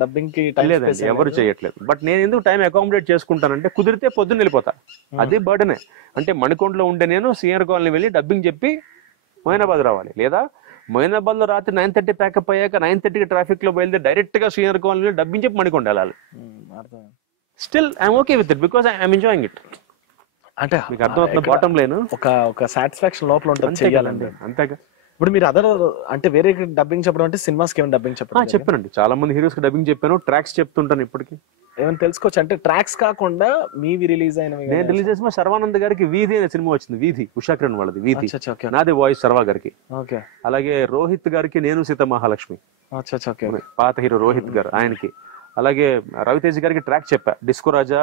Dubbing కి time లేదండి, ఎవరు చేయట్లేదు. బట్ నేను ఎందుకు టైం అకామిడేట్ చేసుకుంటానంటే కుదిరితే పొద్దున్న వెళ్ళిపోతా, అదే బర్డనే. అంటే మణికొండలో ఉండే నేను సీనియర్ కాలనీ వెళ్ళి డబ్బింగ్ చెప్పి మొయినాబాద్ రావాలి, లేదా మొయినాబాద్ లో రాత్రి 9:30 ప్యాకప్ అయ్యాక 9:30కి ట్రాఫిక్ లో బయలుదేరి డైరెక్ట్ గా సీనియర్ కాలనీ డబ్బింగ్ చెప్పి మణికొండ వెళ్ళాలి. Still I'm okay with it because I'm enjoying it. అంటే మీకు అర్థమవుతుంది, బాటం లేను ఒక సాటిస్ఫాక్షన్ లోపల ఉంటుంది చేయాలండి. అంతేగా. ఇప్పుడు మీరు అదర్ అంటే వేరే డబ్బింగ్ చెప్పడం అంటే సినిమాస్ కి ఏమైనా డబ్బింగ్ చెప్పడం? చెప్పానండి, చాలా మంది హీరోస్ కి డబ్బింగ్ చెప్పాను, ట్రాక్స్ చెప్తుంటాను ఇప్పటికి. ఏమైనా తెలుసుకోవచ్చు అంటే ట్రాక్స్ కాకుండా మీవి రిలీజ్ అయినవి? నేను రిలీజ్ చేసిన శర్వానంద్ గారికి వీధి అనే సినిమా వచ్చింది, వీధి ఉషా కిరణ్ వాళ్ళది వీధి, నాది వాయిస్ శర్వా గారికి. అలాగే రోహిత్ గారికి నేను సీత మహాలక్ష్మి, పాత హీరో రోహిత్ గారు ఆయనకి. అలాగే రవితేజ్ గారికి ట్రాక్ చెప్పా, డిస్కో రాజా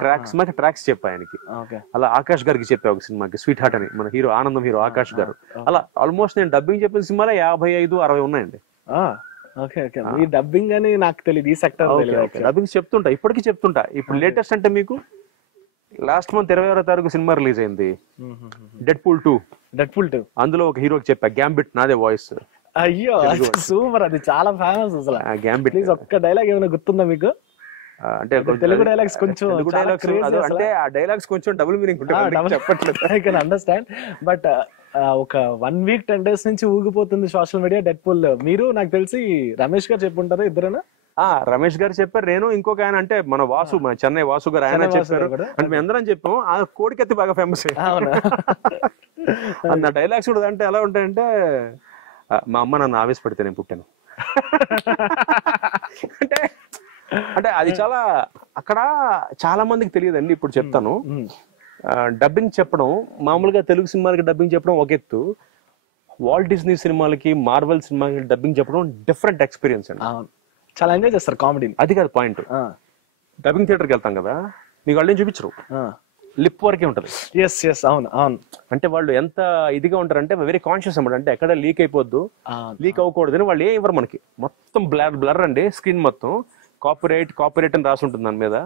ట్రాక్స్ మాకి ట్రాక్స్ చెప్పా ఆయనకి. అలా ఆకాష్ గారికి చెప్పా ఒక సినిమాకి, స్వీట్ హార్ట్ అని, మన హీరో ఆనందం హీరో ఆకాష్ గారు. అలా ఆల్మోస్ట్ నేను డబ్బింగ్ చెప్పిన సినిమాలో 55-60 ఉన్నాయండి. మీ డబ్బింగ్ అని నాకు తెలియదు, ఈ సెక్టర్ డబ్బింగ్ చెప్తుంటా, ఇప్పటికీ చెప్తుంటా. ఇప్పుడు లేటెస్ట్ అంటే మీకు లాస్ట్ మంత్ 26వ తారీఖు సినిమా రిలీజ్ అయింది, డెడ్పూల్ 2. అందులో ఒక హీరోకి చెప్పా, గ్యాంబిట్ నాదే వాయిస్. అయ్యో సూపర్, అది చాలా ఫేమస్ అసలు. గ్యాంబిట్ ఒక్క డైలాగ్ ఏమైనా గుర్తుందా మీకు? అంటే తెలుగు డైలాగ్స్ కొంచెం అంటే ఆ డైలాగ్స్ కొంచెం డబుల్ మీనింగ్ ఉంటుంది, చెప్పట్లేదు. I can understand. బట్ ఒక 1 వీక్ 10 days నుంచి ఊగిపోతుంది సోషల్ మీడియా డెడ్పూల్. మీరు నాకు తెలిసి రమేష్ గారు చెప్పుంటారా ఇద్దరేనా? రమేష్ గారు చెప్పారు, నేను ఇంకొక ఆయన అంటే మన వాసు, మన చెన్నై వాసు గారు ఆయన చెప్పారు. అంటే మేము అందరం చెప్పాం. ఆ కోడికత్తి బాగా ఫేమస్ అన్న డైలాగ్స్ కూడా. అంటే ఎలా ఉంటాయంటే, మా అమ్మ నన్ను ఆవేశపడితే నేను పుట్టాను అంటే అంటే అది చాలా అక్కడ చాలా మందికి తెలియదండి. ఇప్పుడు చెప్తాను, డబ్బింగ్ చెప్పడం మామూలుగా తెలుగు సినిమాలకి డబ్బింగ్ చెప్పడం ఒక ఎత్తు, వాల్ట్ డిస్నీ సినిమాలకి మార్వెల్ సినిమాలకి డబ్బింగ్ చెప్పడం డిఫరెంట్ ఎక్స్పీరియన్స్ అండి. చాలా ఎంజాయ్ చేస్తారు కామెడీ. అది కాదు పాయింట్. డబ్బింగ్ థియేటర్కి వెళ్తాం కదా, మీకు వాళ్ళు ఏం చూపించరు, లిప్ వరకే ఉంటది. అవును అవును. అంటే వాళ్ళు ఎంత ఇదిగా ఉంటారంటే వెరీ కాన్షియస్ అన్నమాట. అంటే ఎక్కడ లీక్ అయిపోద్దు, లీక్ అవ్వకూడదు అని వాళ్ళు ఏం ఇవ్వరు మనకి. మొత్తం బ్లర్ అండి స్క్రీన్ మొత్తం. కాపీరైట్ అని రాసి ఉంటుంది దాని మీద.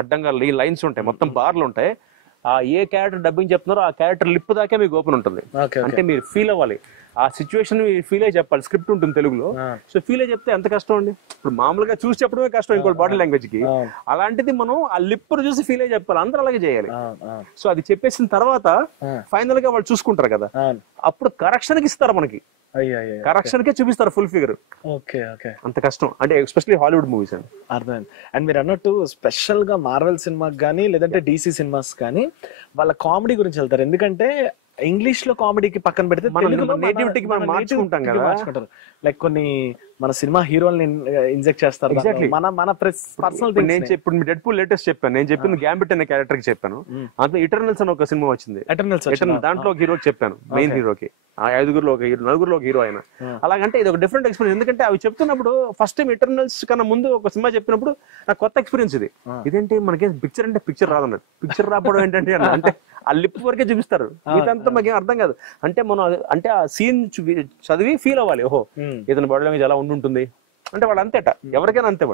అడ్డంగా లైన్స్ ఉంటాయి, మొత్తం బార్లు ఉంటాయి. ఏ క్యారెక్టర్ డబ్బింగ్ చెప్తున్నారో ఆ క్యారెక్టర్ లిప్ దాకే మీకు ఓపెన్ ఉంటుంది. అంటే మీరు ఫీల్ అవ్వాలి, ఆ సిచ్యువేషన్ ఫీల్ అయ్యి చెప్పాలి. స్క్రిప్ట్ ఉంటుంది తెలుగులో, సో ఫీల్ అయ్యి చెప్తే ఎంత కష్టం అండి. ఇప్పుడు మామూలుగా చూసి చెప్పడమే కష్టం ఇంకో బాడీ లాంగ్వేజ్ కి, అలాంటిది మనం ఆ లిప్ చూసి ఫీల్ అయ్యి చెప్పాలి. అందరూ అలాగే చేయాలి. సో అది చెప్పేసిన తర్వాత ఫైనల్ గా వాళ్ళు చూసుకుంటారు కదా, అప్పుడు కరెక్షన్ కి ఇస్తారు మనకి, కరెక్షన్ కే చూపిస్తారు ఫుల్ ఫిగర్. అంత కష్టం అంటే ఎస్పెషల్లీ హాలీవుడ్ మూవీస్ అండి. అర్థమైంది. అండ్ మీరు అన్నట్టు స్పెషల్ గా మార్వెల్ సినిమాకి కానీ లేదంటే డీసీ సినిమాస్ కానీ వాళ్ళ కామెడీ గురించి వెళ్తారు. ఎందుకంటే ఇంగ్లీష్ లో కామెడీకి పక్కన పెడితే నేటివిటీకి మనం మార్చుకుంటాం కదా. లైక్ కొన్ని మన సినిమా హీరోల్ని ఇంజెక్ట్ చేస్తారు. మన పర్సనల్ నేను ఇప్పుడు డెడ్పూల్ లేటెస్ట్ చెప్పాను, నేను చెప్పింది గ్యాంబిట్ అనే క్యారెక్టర్ కి చెప్పాను. అందులో ఇటర్నల్స్ అని ఒక సినిమా వచ్చింది, దాంట్లో ఒక హీరోకి చెప్పాను, మెయిన్ హీరోకి. 5గురిలో ఒక హీరో, 4గురిలో ఒక హీరో ఆయన. అలాగంటే ఇది ఒక డిఫరెంట్ ఎక్స్పీరియన్స్. ఎందుకంటే అవి చెప్తున్నప్పుడు ఫస్ట్ టైం ఇటర్నల్స్ కన్నా ముందు ఒక సినిమా చెప్పినప్పుడు నాకు కొత్త ఎక్స్పీరియన్స్ ఇది. ఇదేంటి మనకి పిక్చర్ అంటే పిక్చర్ రాదన్నట్టు, పిక్చర్ రాకపోవడం ఏంటంటే అంటే ఆ లిప్ వరకే చూపిస్తారు, ఇదంతా మాకేం అర్థం కాదు. అంటే మనం అంటే ఆ సీన్ చదివి ఫీల్ అవ్వాలి, ఓహో ఇతని బాడీ లాంగ్వేజ్ ఎలా ఉంటుంది అంటే. వాళ్ళు అంతేట, ఎవరికైనా అంతే.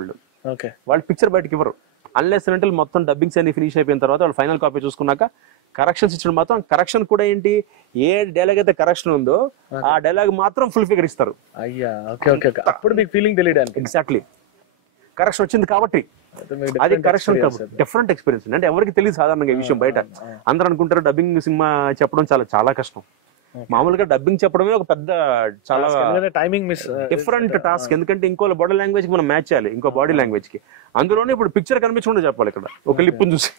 వాళ్ళు పిక్చర్ బయటకి ఇవ్వరు అన్లెస్ అంటే మొత్తం డబ్బింగ్స్ అన్ని ఫినిష్ అయిపోయిన తర్వాత వాళ్ళు ఫైనల్ కాపీ చూసుకున్నాక కరెక్షన్స్ ఇచ్చడం మాత్రం. కరెక్షన్ కూడా ఏంటి, ఏ డైలాగ్ అయితే కరెక్షన్ ఉందో ఆ డైలాగ్ మాత్రం ఫుల్ ఫిగర్ ఇస్తారు. అప్పుడు మీకు ఫీలింగ్ తెలియడానికి ఎగ్జాక్ట్లీ కరెక్షన్ వచ్చింది కాబట్టి అది కరెక్షన్ డిఫరెంట్ ఎక్స్పీరియన్స్. అంటే ఎవరికి తెలియదు సాధారణంగా ఈ విషయం. బయట అందరూ అనుకుంటారు డబ్బింగ్ సినిమా చెప్పడం చాలా చాలా కష్టం. మామూలుగా డబ్బింగ్ చెప్పడమే ఒక పెద్ద చాలా టైమింగ్ మిస్ డిఫరెంట్ టాస్క్. ఎందుకంటే ఇంకో బాడీ లాంగ్వేజ్ కి మనం మ్యాచ్ చేయాలి ఇంకో బాడీ లాంగ్వేజ్ కి. అందులోనే ఇప్పుడు పిక్చర్ కనిపించకుండా చెప్పాలి ఇక్కడ ఒక లిప్ చూసి.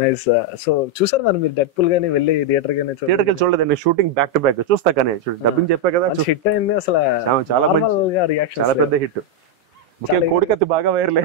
నైస్. సో చూసారు మరి మీరు డెడ్పూల్ గానీ వెళ్ళి థియేటర్ గానీ? థియేటర్ కి చూడలేదండి, షూటింగ్ బ్యాక్ టు బ్యాక్ చూస్తా. కానీ డబ్బింగ్ చెప్పా కదా, హిట్ అయింది అసలు, చాలా పెద్ద హిట్. ముఖ్యంగా కోడికత్తి బాగా వైరల్.